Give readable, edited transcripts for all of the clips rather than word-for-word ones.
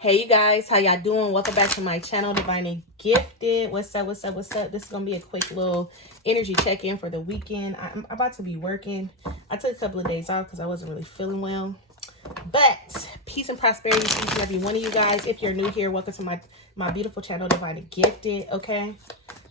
Hey you guys, how y'all doing? Welcome back to my channel, Divinely Gifted. What's up? What's up? What's up? This is gonna be a quick little energy check-in for the weekend. I'm about to be working. I took a couple of days off because I wasn't really feeling well. But peace and prosperity to each and every one of you guys. If you're new here, welcome to my beautiful channel, Divinely Gifted. Okay.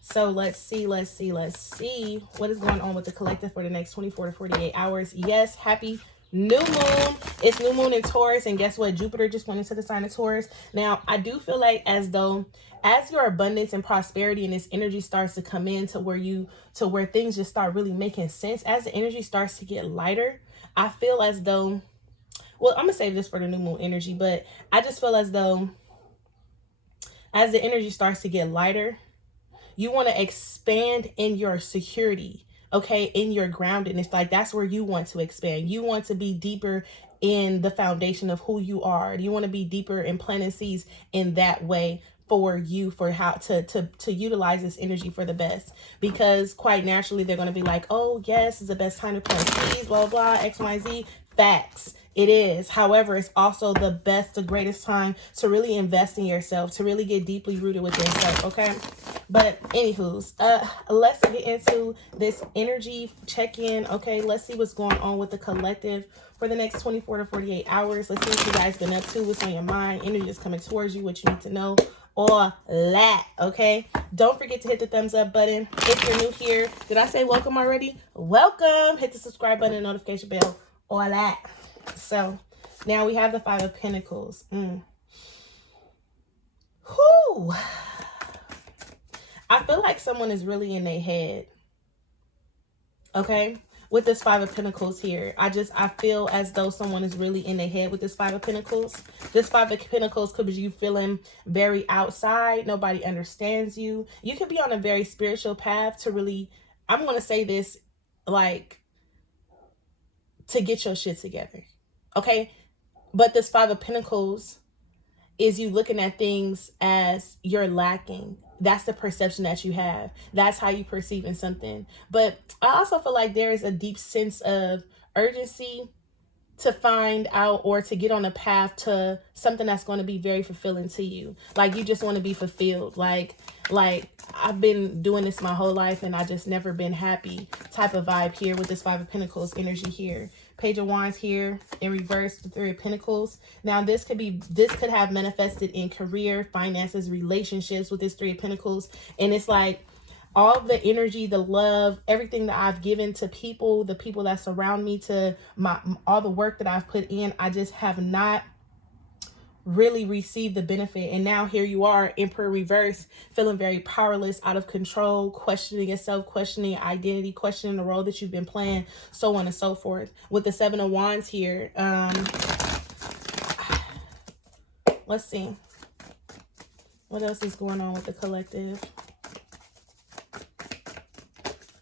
So let's see what is going on with the collective for the next 24 to 48 hours. Yes, happy new moon. It's new moon in Taurus, and guess what? Jupiter just went into the sign of Taurus. Now, I do feel like as though as your abundance and prosperity and this energy starts to come in to where things just start really making sense, as the energy starts to get lighter, I feel as though, well, I'm gonna save this for the new moon energy, but I just feel as though as the energy starts to get lighter, you want to expand in your security, okay, in your groundedness. Like that's where you want to expand. You want to be deeper in the foundation of who you are. You want to be deeper in planting seeds in that way for you, for how to utilize this energy for the best. Because quite naturally they're going to be like, oh yes, it's the best time to plant seeds, blah blah, X Y Z. Facts. It is. However, it's also the best, the greatest time to really invest in yourself, to really get deeply rooted with yourself, okay? But anywho's, let's get into this energy check-in, okay? Let's see what's going on with the collective for the next 24 to 48 hours. Let's see what you guys been up to, what's on your mind, energy is coming towards you, what you need to know, all that, okay? Don't forget to hit the thumbs up button. If you're new here, did I say welcome already? Welcome. Hit the subscribe button and notification bell, all that. So now we have the Five of Pentacles. Whew. I feel like someone is really in their head. Okay. With this Five of Pentacles here, I feel as though someone is really in their head with this Five of Pentacles. This Five of Pentacles could be you feeling very outside. Nobody understands you. You could be on a very spiritual path to really, I'm going to say this, like, to get your shit together. Okay. But this Five of Pentacles is you looking at things as you're lacking. That's the perception that you have. That's how you perceive in something. But I also feel like there is a deep sense of urgency to find out or to get on a path to something that's going to be very fulfilling to you. Like you just want to be fulfilled. Like I've been doing this my whole life and I just never been happy type of vibe here with this Five of Pentacles energy here. Page of Wands here in reverse, the Three of Pentacles. Now this could have manifested in career, finances, relationships with this Three of Pentacles. And it's like all the energy, the love, everything that I've given to people, the people that surround me, to all the work that I've put in, I just have not really received the benefit. And now here you are, Emperor reverse, feeling very powerless, out of control, questioning yourself, questioning your identity, questioning the role that you've been playing, so on and so forth. With the Seven of Wands here, let's see what else is going on with the collective.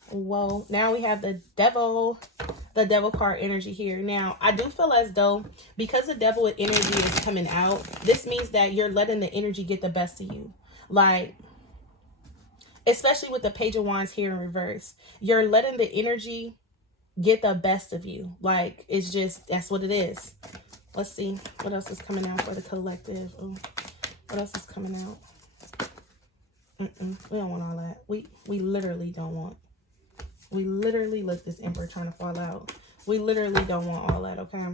Whoa, now we have the devil card energy here. Now I do feel as though because the devil with energy is coming out, this means that you're letting the energy get the best of you. Like, especially with the Page of Wands here in reverse, you're letting the energy get the best of you. Like, it's just, that's what it is. Let's see what else is coming out for the collective. Ooh, what else is coming out? We don't want all that. We literally don't want. We literally, look, this Emperor trying to fall out. We literally don't want all that, okay?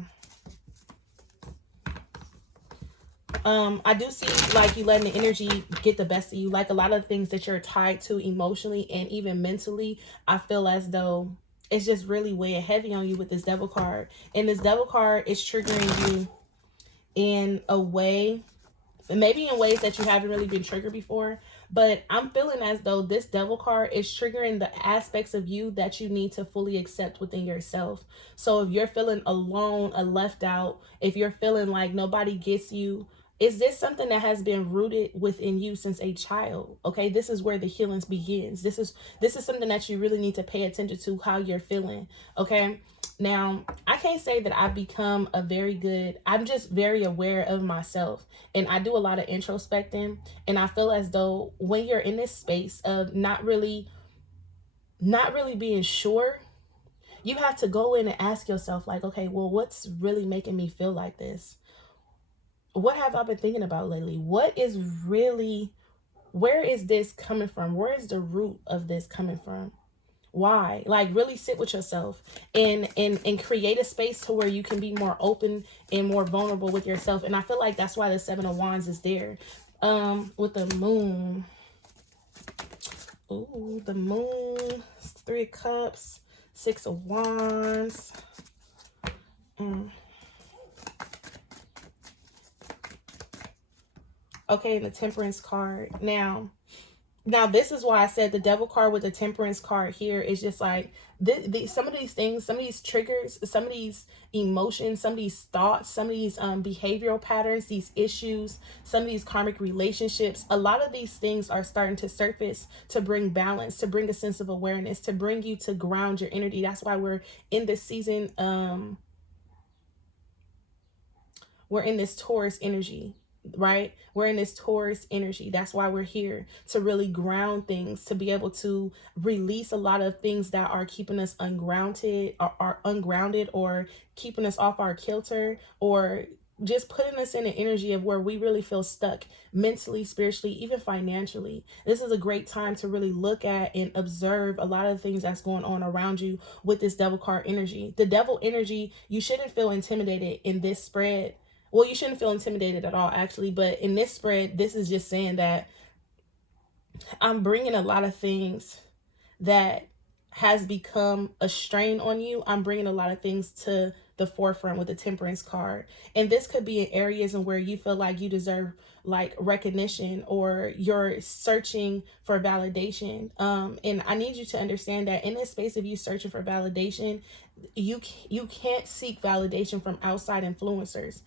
I do see like you letting the energy get the best of you. Like a lot of things that you're tied to emotionally and even mentally, I feel as though it's just really weighing heavy on you with this devil card. And this devil card is triggering you in a way, maybe in ways that you haven't really been triggered before. But I'm feeling as though this devil card is triggering the aspects of you that you need to fully accept within yourself. So if you're feeling alone or left out, if you're feeling like nobody gets you, is this something that has been rooted within you since a child? Okay, this is where the healing begins. This is something that you really need to pay attention to, how you're feeling. Okay. Now, I can't say that I've become I'm just very aware of myself, and I do a lot of introspecting, and I feel as though when you're in this space of not really being sure, you have to go in and ask yourself like, okay, well, what's really making me feel like this? what have I been thinking about lately? What is really, where is this coming from? Where is the root of this coming from? Why? Like, really sit with yourself and create a space to where you can be more open and more vulnerable with yourself. And I feel like that's why the Seven of Wands is there. With the moon. Ooh, the moon, Three of Cups, Six of Wands. Okay, and the Temperance card. Now this is why I said the Devil card with the Temperance card here is just like some of these things, some of these triggers, some of these emotions, some of these thoughts, some of these behavioral patterns, these issues, some of these karmic relationships. A lot of these things are starting to surface to bring balance, to bring a sense of awareness, to bring you to ground your energy. That's why we're in this season. We're in this Taurus energy, right? We're in this Taurus energy. That's why we're here, to really ground things, to be able to release a lot of things that are keeping us ungrounded, or are ungrounded, or keeping us off our kilter, or just putting us in an energy of where we really feel stuck mentally, spiritually, even financially. This is a great time to really look at and observe a lot of the things that's going on around you with this Devil card energy. The Devil energy, you shouldn't feel intimidated in this spread. Well, you shouldn't feel intimidated at all, actually. But in this spread, this is just saying that I'm bringing a lot of things that has become a strain on you. I'm bringing a lot of things to the forefront with the Temperance card. And this could be in areas in where you feel like you deserve like recognition, or you're searching for validation. And I need you to understand that in this space of you searching for validation, you can't seek validation from outside influencers.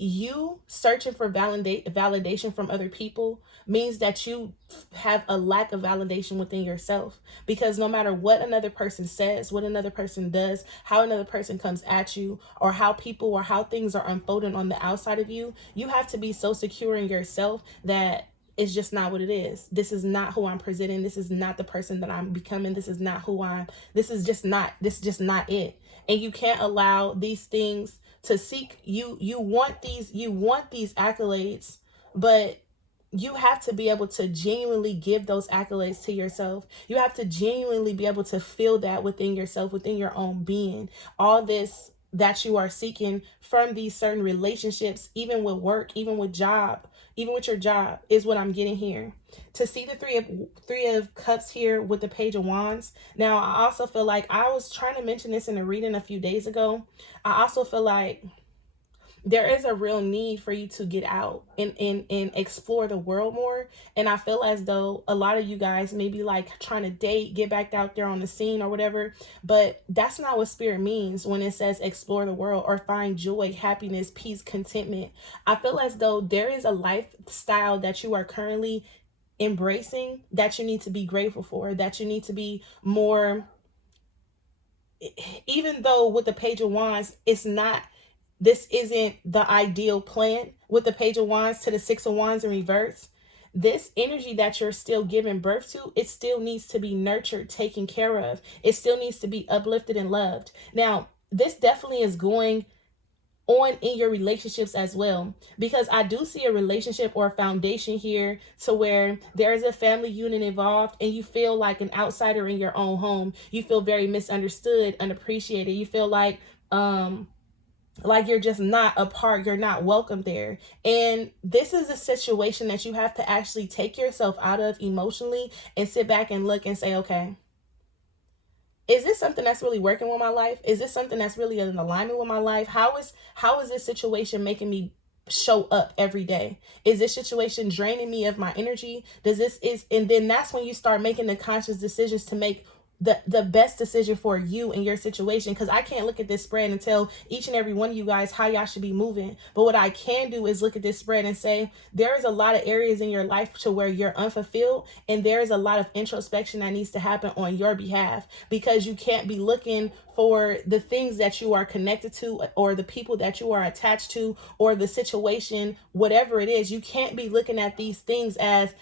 You searching for validation from other people means that you have a lack of validation within yourself, because no matter what another person says, what another person does, how another person comes at you, or how people or how things are unfolding on the outside of you, you have to be so secure in yourself that it's just not what it is. This is not who I'm presenting. This is not the person that I'm becoming. This is not who this is just not it. And you can't allow these things to seek you. You want these accolades, but you have to be able to genuinely give those accolades to yourself. You have to genuinely be able to feel that within yourself, within your own being. All this that you are seeking from these certain relationships, even with work, even with your job, is what I'm getting here. To see the three of cups here with the Page of Wands. Now, I also feel like, I was trying to mention this in a reading a few days ago, I also feel like there is a real need for you to get out and explore the world more. And I feel as though a lot of you guys may be like trying to date, get back out there on the scene or whatever, but that's not what Spirit means when it says explore the world or find joy, happiness, peace, contentment. I feel as though there is a lifestyle that you are currently embracing that you need to be grateful for, that you need to be more, even though with the Page of Wands, this isn't the ideal plan with the Page of Wands to the Six of Wands in reverse. This energy that you're still giving birth to, it still needs to be nurtured, taken care of. It still needs to be uplifted and loved. Now, this definitely is going on in your relationships as well, because I do see a relationship or a foundation here to where there is a family unit involved, and you feel like an outsider in your own home. You feel very misunderstood, unappreciated. You feel like you're just not a part, you're not welcome there. And this is a situation that you have to actually take yourself out of emotionally and sit back and look and say, okay, is this something that's really working with my life? Is this something that's really in alignment with my life? How is this situation making me show up every day? Is this situation draining me of my energy? And then that's when you start making the conscious decisions to make the best decision for you and your situation. Because I can't look at this spread and tell each and every one of you guys how y'all should be moving, but what I can do is look at this spread and say there is a lot of areas in your life to where you're unfulfilled, and there is a lot of introspection that needs to happen on your behalf, because you can't be looking for the things that you are connected to, or the people that you are attached to, or the situation, whatever it is. You can't be looking at these things as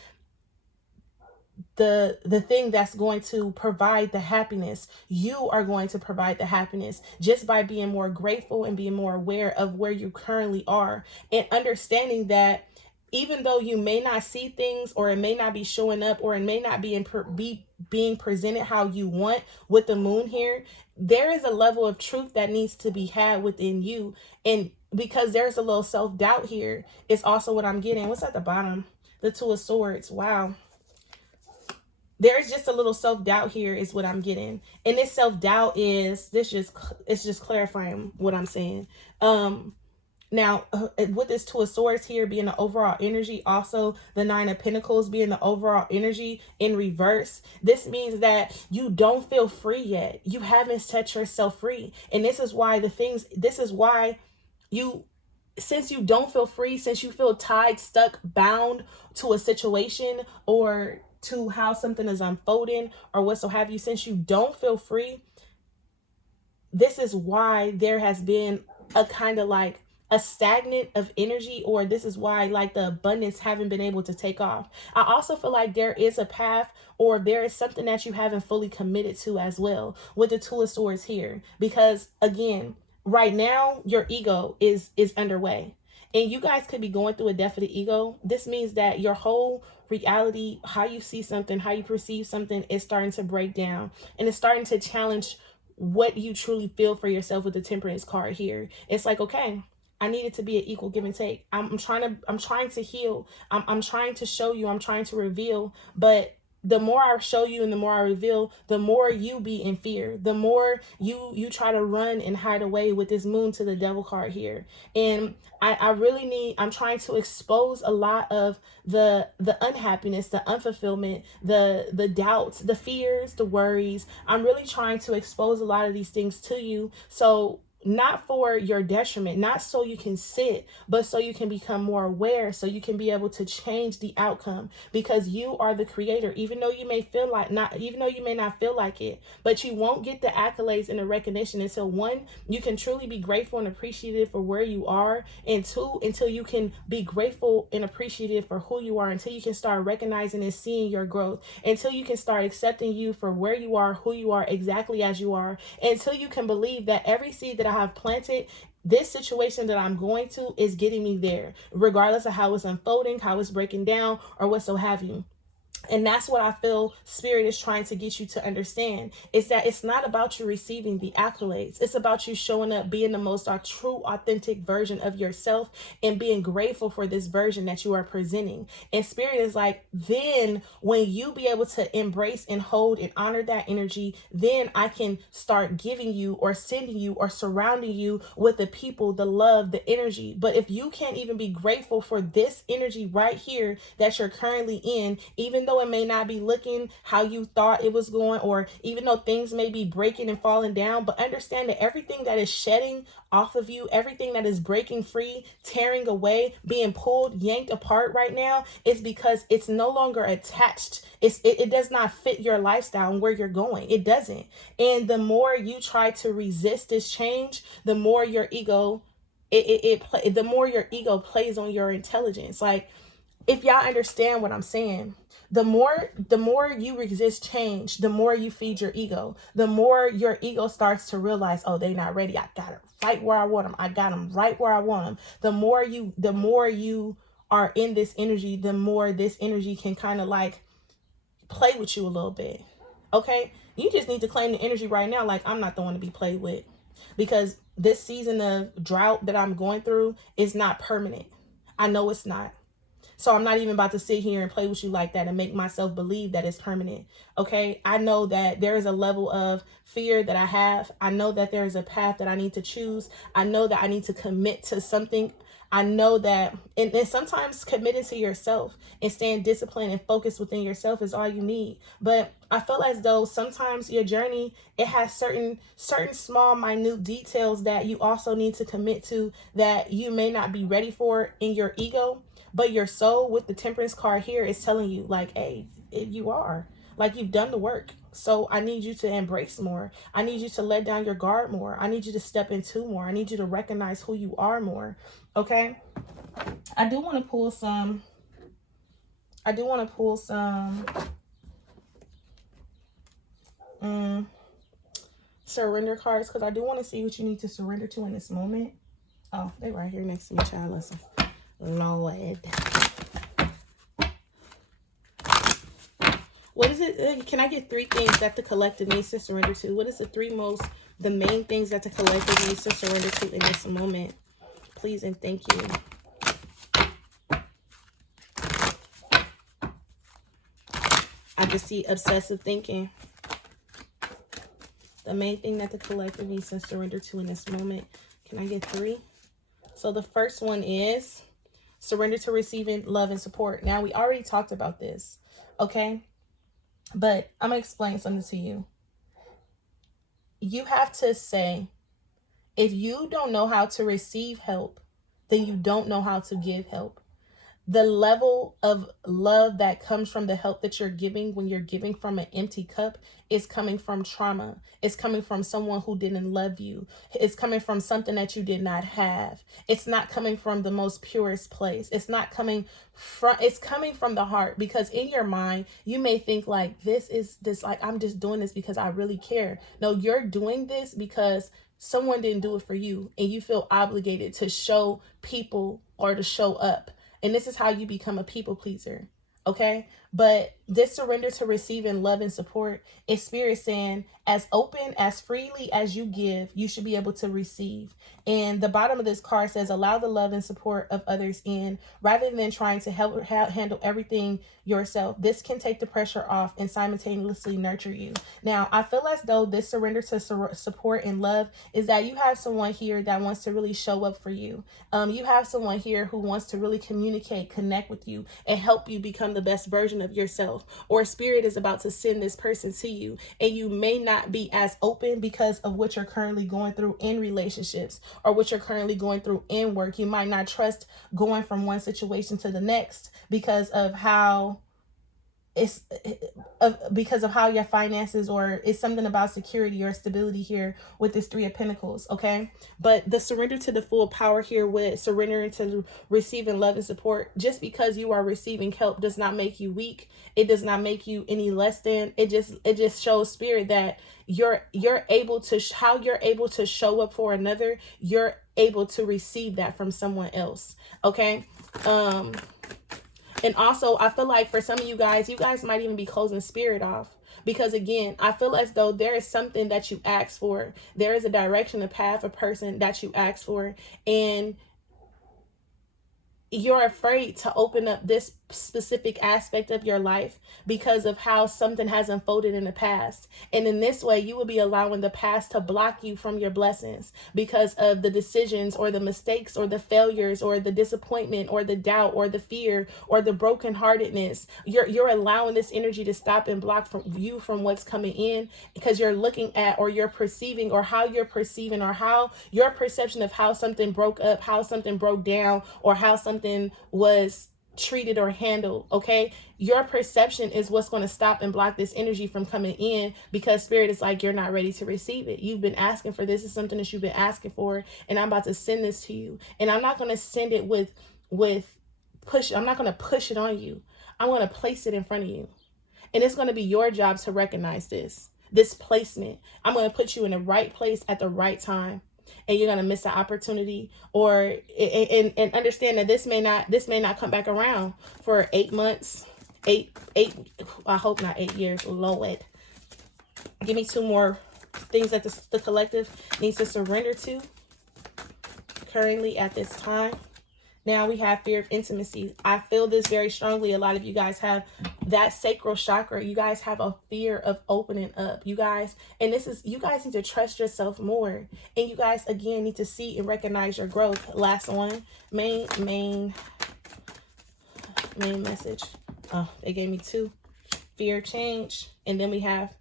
the thing that's going to provide the happiness. You are going to provide the happiness just by being more grateful and being more aware of where you currently are, and understanding that even though you may not see things, or it may not be showing up, or it may not be being presented how you want with the moon here, there is a level of truth that needs to be had within you. And because there's a little self-doubt here, it's also what I'm getting. What's at the bottom? The Two of Swords. Wow. There's just a little self-doubt here is what I'm getting. And this self-doubt it's just clarifying what I'm saying. Now, with this Two of Swords here being the overall energy, also the Nine of Pentacles being the overall energy in reverse, this means that you don't feel free yet. You haven't set yourself free. And this is why since you don't feel free, since you feel tied, stuck, bound to a situation, or to how something is unfolding, or what so have you, since you don't feel free, this is why there has been a kind of like a stagnant of energy, or this is why like the abundance haven't been able to take off. I also feel like there is a path, or there is something that you haven't fully committed to as well with the Two of Swords here, because again, right now your ego is underway, and you guys could be going through a death of the ego. This means that your whole reality, how you see something, how you perceive something, is starting to break down, and it's starting to challenge what you truly feel for yourself with the Temperance card here. It's like, okay, I need it to be an equal give and take. I'm trying to heal. I'm trying to show you, I'm trying to reveal, but the more I show you and the more I reveal, the more you be in fear, the more you try to run and hide away with this Moon to the Devil card here. And I'm trying to expose a lot of the unhappiness, the unfulfillment, the doubts, the fears, the worries. I'm really trying to expose a lot of these things to you, so not for your detriment, not so you can sit, but so you can become more aware, so you can be able to change the outcome, because you are the creator. Even though you may not feel like it, but you won't get the accolades and the recognition until, one, you can truly be grateful and appreciative for where you are, and two, until you can be grateful and appreciative for who you are, until you can start recognizing and seeing your growth, until you can start accepting you for where you are, who you are, exactly as you are, until you can believe that every seed that I have planted, this situation that I'm going to, is getting me there, regardless of how it's unfolding, how it's breaking down, or what so have you. And that's what I feel Spirit is trying to get you to understand, is that it's not about you receiving the accolades. It's about you showing up, being the most true, authentic version of yourself, and being grateful for this version that you are presenting. And Spirit is like, then when you be able to embrace and hold and honor that energy, then I can start giving you, or sending you, or surrounding you with the people, the love, the energy. But if you can't even be grateful for this energy right here that you're currently in, even though it may not be looking how you thought it was going, or even though things may be breaking and falling down, but understand that everything that is shedding off of you, everything that is breaking free, tearing away, being pulled, yanked apart right now, is because it's no longer attached. It does not fit your lifestyle and where you're going. It doesn't. And the more you try to resist this change, the more your ego the more your ego plays on your intelligence. Like, if y'all understand what I'm saying, the more you resist change, the more you feed your ego. The more your ego starts to realize, oh, they not ready. I got it right where I want them. I got them right where I want them. The more you are in this energy, the more this energy can kind of like play with you a little bit. Okay? You just need to claim the energy right now. Like, I'm not the one to be played with, because this season of drought that I'm going through is not permanent. I know it's not. So I'm not even about to sit here and play with you like that and make myself believe that it's permanent. Okay. I know that there is a level of fear that I have. I know that there is a path that I need to choose. I know that I need to commit to something. I know that, and sometimes committing to yourself and staying disciplined and focused within yourself is all you need. But I feel as though sometimes your journey, it has certain small, minute details that you also need to commit to, that you may not be ready for in your ego. But your soul, with the Temperance card here, is telling you, like, hey, you are. Like, you've done the work. So I need you to embrace more. I need you to let down your guard more. I need you to step into more. I need you to recognize who you are more. Okay? I do want to pull some Surrender cards, because I do want to see what you need to surrender to in this moment. Oh, they right here next to me, child. Listen. Lord. What is it? Can I get 3 things that the collective needs to surrender to? What is the main things that the collective needs to surrender to in this moment? Please and thank you. I just see obsessive thinking. The main thing that the collective needs to surrender to in this moment. Can I get 3? So the first one is surrender to receiving love and support. Now, we already talked about this, okay? But I'm going to explain something to you. You have to say, if you don't know how to receive help, then you don't know how to give help. The level of love that comes from the help that you're giving when you're giving from an empty cup is coming from trauma. It's coming from someone who didn't love you. It's coming from something that you did not have. It's not coming from the most purest place. It's coming from the heart, because in your mind, you may think like I'm just doing this because I really care. No, you're doing this because someone didn't do it for you and you feel obligated to show people or to show up. And this is how you become a people pleaser, okay? But this surrender to receiving love and support is Spirit saying, as open, as freely as you give, you should be able to receive. And the bottom of this card says, allow the love and support of others in, rather than trying to handle everything yourself. This can take the pressure off and simultaneously nurture you. Now, I feel as though this surrender to support and love is that you have someone here that wants to really show up for you. You have someone here who wants to really communicate, connect with you, and help you become the best version of yourself. Or Spirit is about to send this person to you, and you may not be as open because of what you're currently going through in relationships or what you're currently going through in work. You might not trust going from one situation to the next because of how your finances, or it's something about security or stability here with this 3 of Pentacles, okay? But the surrender to the full power here with surrendering to receiving love and support, just because you are receiving help does not make you weak. It does not make you any less than. It just shows Spirit that you're able to, how you're able to show up for another, you're able to receive that from someone else, okay? And also, I feel like for some of you guys might even be closing Spirit off. Because again, I feel as though there is something that you ask for. There is a direction, a path, a person that you ask for. And you're afraid to open up this specific aspect of your life because of how something has unfolded in the past. And in this way, you will be allowing the past to block you from your blessings because of the decisions or the mistakes or the failures or the disappointment or the doubt or the fear or the brokenheartedness. You're allowing this energy to stop and block from what's coming in, because you're looking at, or you're perceiving, or how you're perceiving, or how your perception of how something broke up, how something broke down, or how something was treated or handled, okay? Your perception is what's going to stop and block this energy from coming in, because Spirit is like, you're not ready to receive it. You've been asking for this. It's something that you've been asking for, and I'm about to send this to you. And I'm not going to send it with push. I'm not going to push it on you. I'm going to place it in front of you. And it's going to be your job to recognize this placement. I'm going to put you in the right place at the right time. And you're going to miss an opportunity, or and understand that this may not come back around for 8 months, I hope not 8 years. Lord, give me 2 more things that the collective needs to surrender to currently at this time. Now we have fear of intimacy. I feel this very strongly. A lot of you guys have that sacral chakra. You guys have a fear of opening up. You guys, and you guys need to trust yourself more. And you guys, again, need to see and recognize your growth. Last one, main message. Oh, they gave me 2. Fear, change. And then we have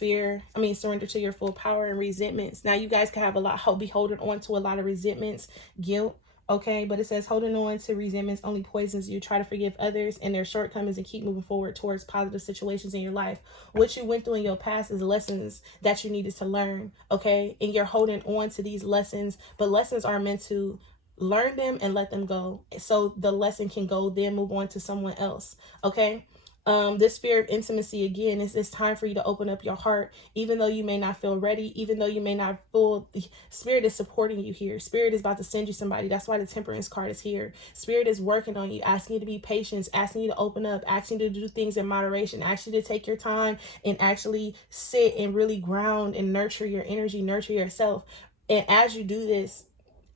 surrender to your full power and resentments. Now you guys can have be holding on to a lot of resentments, guilt. Okay, but it says holding on to resentments only poisons you. Try to forgive others and their shortcomings and keep moving forward towards positive situations in your life. What you went through in your past is lessons that you needed to learn, okay? And you're holding on to these lessons, but lessons are meant to learn them and let them go, so the lesson can go, then move on to someone else, okay? This fear of intimacy, again, it's time for you to open up your heart, even though you may not feel ready, even though you may not feel. Spirit is supporting you here. Spirit is about to send you somebody. That's why the Temperance card is here. Spirit is working on you, asking you to be patient, asking you to open up, asking you to do things in moderation, asking you to take your time and actually sit and really ground and nurture your energy, nurture yourself. And as you do this,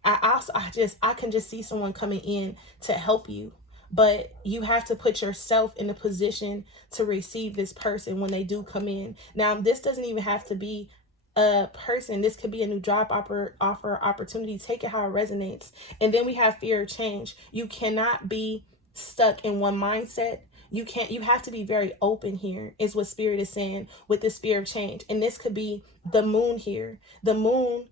I can just see someone coming in to help you, but you have to put yourself in a position to receive this person when they do come in. Now, this doesn't even have to be a person. This could be a new job offer opportunity. Take it how it resonates. And then we have fear of change. You cannot be stuck in one mindset. You have to be very open here, is what Spirit is saying with this fear of change. And this could be the moon here. The moon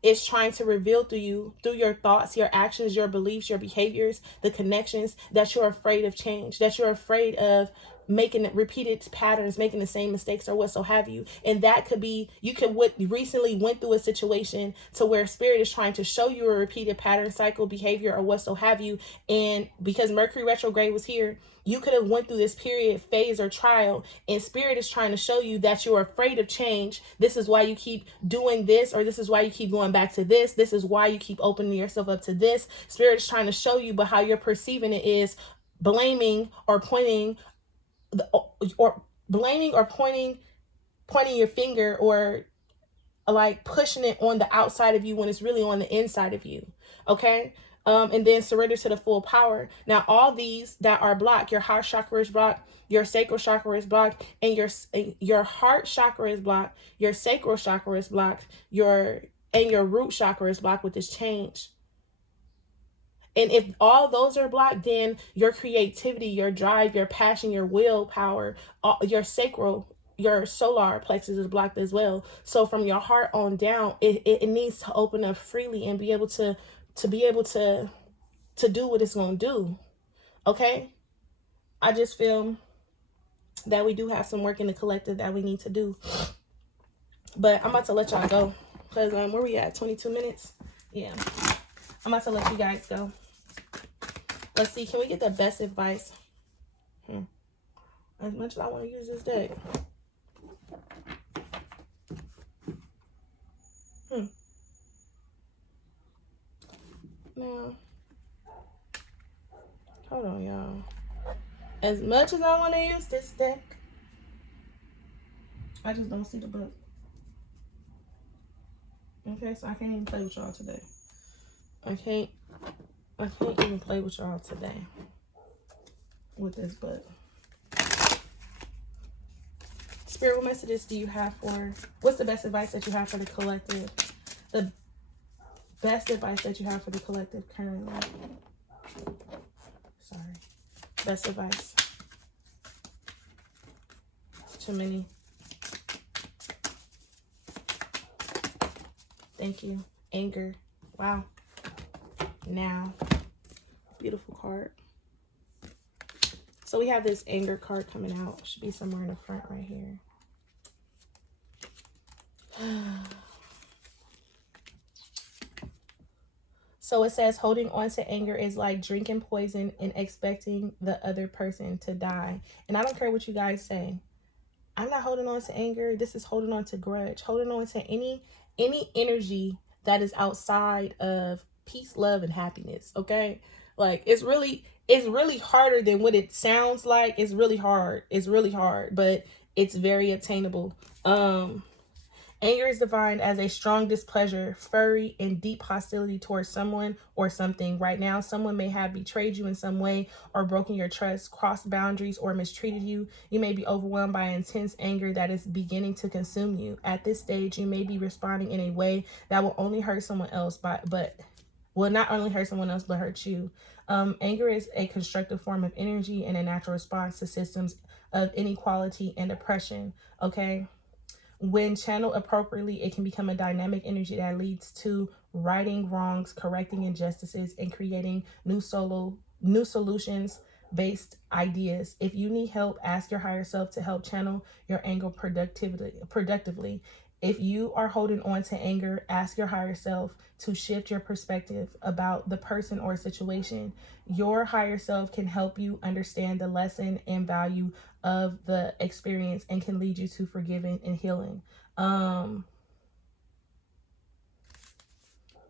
is trying to reveal to you, through your thoughts, your actions, your beliefs, your behaviors, the connections, that you're afraid of change, that you're afraid of making repeated patterns, making the same mistakes or what so have you. And that could be, you could recently went through a situation to where Spirit is trying to show you a repeated pattern, cycle, behavior, or what so have you. And because Mercury retrograde was here, you could have went through this period, phase, or trial, and Spirit is trying to show you that you're afraid of change. This is why you keep doing this, or this is why you keep going back to this. This is why you keep opening yourself up to this. Spirit is trying to show you, but how you're perceiving it is blaming or pointing pointing your finger, or like pushing it on the outside of you when it's really on the inside of you. Okay. And then surrender to the full power. Now, all these that are blocked, your heart chakra is blocked, your sacral chakra is blocked, and your heart chakra is blocked, your sacral chakra is blocked, your root chakra is blocked with this change. And if all those are blocked, then your creativity, your drive, your passion, your willpower, your sacral, your solar plexus is blocked as well. So from your heart on down, it needs to open up freely and be able to do what it's going to do. Okay? I just feel that we do have some work in the collective that we need to do. But I'm about to let y'all go. Because where we at? 22 minutes? Yeah. I'm about to let you guys go. Let's see. Can we get the best advice? As much as I want to use this deck. Now, hold on, y'all. As much as I want to use this deck, I just don't see the book. Okay, so I can't even play with y'all today. I can't even play with y'all today with this book. Spirit, what messages do you have for, what's the best advice that you have for the collective? The best advice that you have for the collective currently. Sorry. Best advice. It's too many. Thank you. Anger. Wow. Now. Beautiful card. So we have this anger card coming out. Should be somewhere in the front right here. So it says holding on to anger is like drinking poison and expecting the other person to die. And I don't care what you guys say. I'm not holding on to anger. This is holding on to grudge. Holding on to any energy that is outside of peace, love, and happiness. Okay? Like it's really harder than what it sounds like. It's really hard. It's really hard, but it's very attainable. Anger is defined as a strong displeasure, fury, and deep hostility towards someone or something. Right now, someone may have betrayed you in some way or broken your trust, crossed boundaries, or mistreated you. You may be overwhelmed by intense anger that is beginning to consume you. At this stage, you may be responding in a way that will only hurt someone else, but will not only hurt someone else, but hurt you. Anger is a constructive form of energy and a natural response to systems of inequality and oppression. Okay? When channeled appropriately, it can become a dynamic energy that leads to righting wrongs, correcting injustices, and creating new solutions-based ideas. If you need help, ask your higher self to help channel your anger productively. If you are holding on to anger, ask your higher self to shift your perspective about the person or situation. Your higher self can help you understand the lesson and value of the experience and can lead you to forgiving and healing.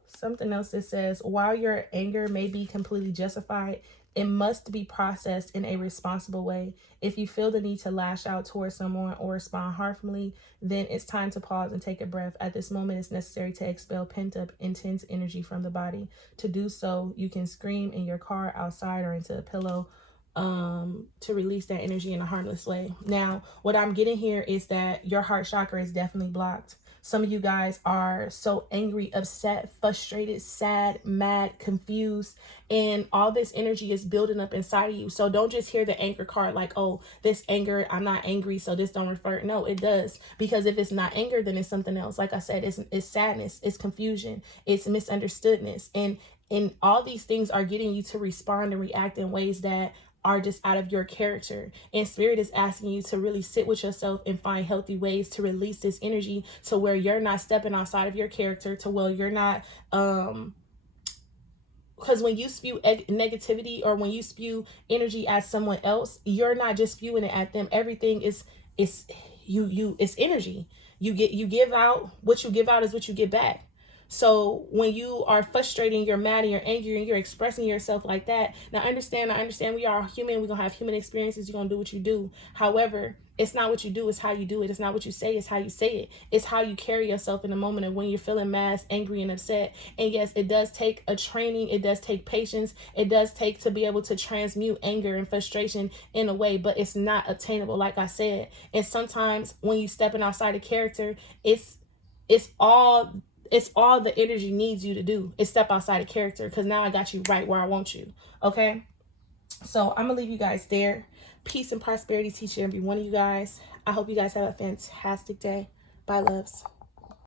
Something else that says, while your anger may be completely justified, it must be processed in a responsible way. If you feel the need to lash out towards someone or respond harmfully, then it's time to pause and take a breath. At this moment, it's necessary to expel pent-up, intense energy from the body. To do so, you can scream in your car, outside, or into a pillow to release that energy in a harmless way. Now, what I'm getting here is that your heart chakra is definitely blocked. Some of you guys are so angry, upset, frustrated, sad, mad, confused, and all this energy is building up inside of you. So don't just hear the anger card like, oh, this anger, I'm not angry, so this don't refer. No, it does. Because if it's not anger, then it's something else. Like I said, it's sadness, it's confusion, it's misunderstoodness. And all these things are getting you to respond and react in ways that are just out of your character. And spirit is asking you to really sit with yourself and find healthy ways to release this energy to where you're not stepping outside of your character, to where you're not because when you spew negativity or when you spew energy at someone else, you're not just spewing it at them. Everything is it's energy. You give out, what you give out is what you get back. So when you are frustrating, you're mad and you're angry and you're expressing yourself like that. Now I understand we are human. We're going to have human experiences. You're going to do what you do. However, it's not what you do, it's how you do it. It's not what you say, it's how you say it. It's how you carry yourself in the moment of when you're feeling mad, angry, and upset. And yes, it does take a training. It does take patience. It does take to be able to transmute anger and frustration in a way, but it's not obtainable, like I said. And sometimes when you're stepping outside of character, it's all the energy needs you to do is step outside of character, because now I got you right where I want you. Okay, so I'm gonna leave you guys there. Peace and prosperity to each and every one of you guys. I hope you guys have a fantastic day. Bye, loves.